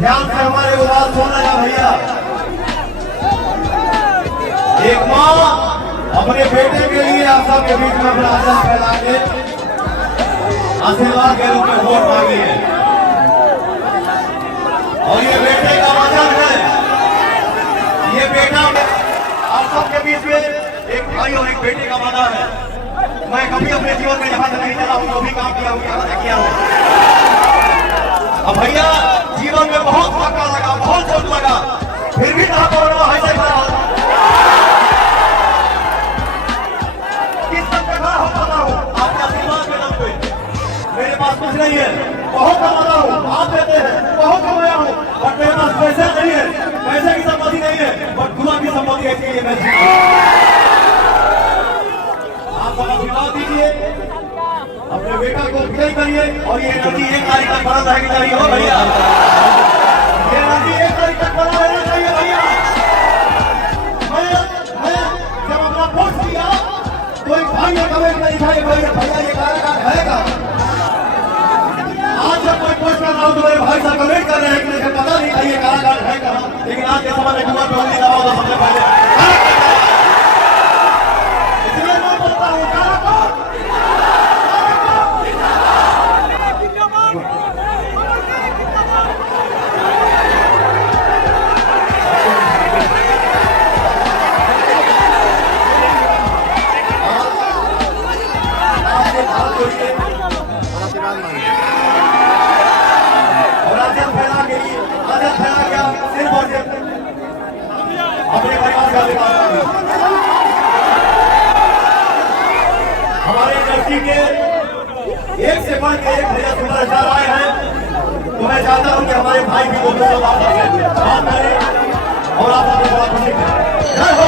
ध्यान से हमारे वो बात सुनना है भैया। एक माँ अपने बेटे के लिए आप सबके बीच में अपना आदर फैला के आशीर्वाद के रूप में वोट मांगी है और ये बेटे का वचन है। ये बेटा आप सबके बीच में एक भाई और एक बेटे का वादा है। मैं कभी अपने जीवन में यहाँ तक नहीं चला हूँ, जो भी काम किया हूँ यहाँ तक किया हूँ। अब भैया जीवन में बहुत धक्का लगा, बहुत चोट लगा, फिर भी कहा कोरोना ऐसे खड़ा हो किस तक खड़ा हो पता हूँ आपके आशीर्वाद के दम पे। मेरे पास कुछ नहीं है, बहुत कमाता हूँ, आप देते हैं, बहुत कमाया हूँ, बट मेरे पास पैसे नहीं है, पैसे की संपत्ति नहीं है, बट दुआ की संपत्ति है। इसलिए मैं आप सब आशीर्वाद दीजिए, अपने बेटा को विजय करिए और ये एनर्जी 1 तारीख तक बना रहनी चाहिए हो भैया। ये एनर्जी 1 तारीख तक बना रहना चाहिए भैया। मैं जब अपना पोस्ट किया तो एक भाई ने कमेंट में लिखा है भैया ये कारागार है का। आज जब कोई पोस्ट कर रहा हूँ तो मेरे भाई साहब कमेंट कर रहे हैं कि मुझे पता नहीं था ये कारागार है कहाँ, लेकिन आज के समय में गूगल पे उंगली दबाओ तो सबसे पहले इसलिए मैं बोलता हूँ कारागार। अपने परिवार का विकास करिए। हमारे इंडस्ट्री के एक से बढ़ के एक भैया सुपरस्टार आए हैं, तो मैं चाहता हूं कि हमारे भाई भी वो बात करें और आप अपने बात जय हो।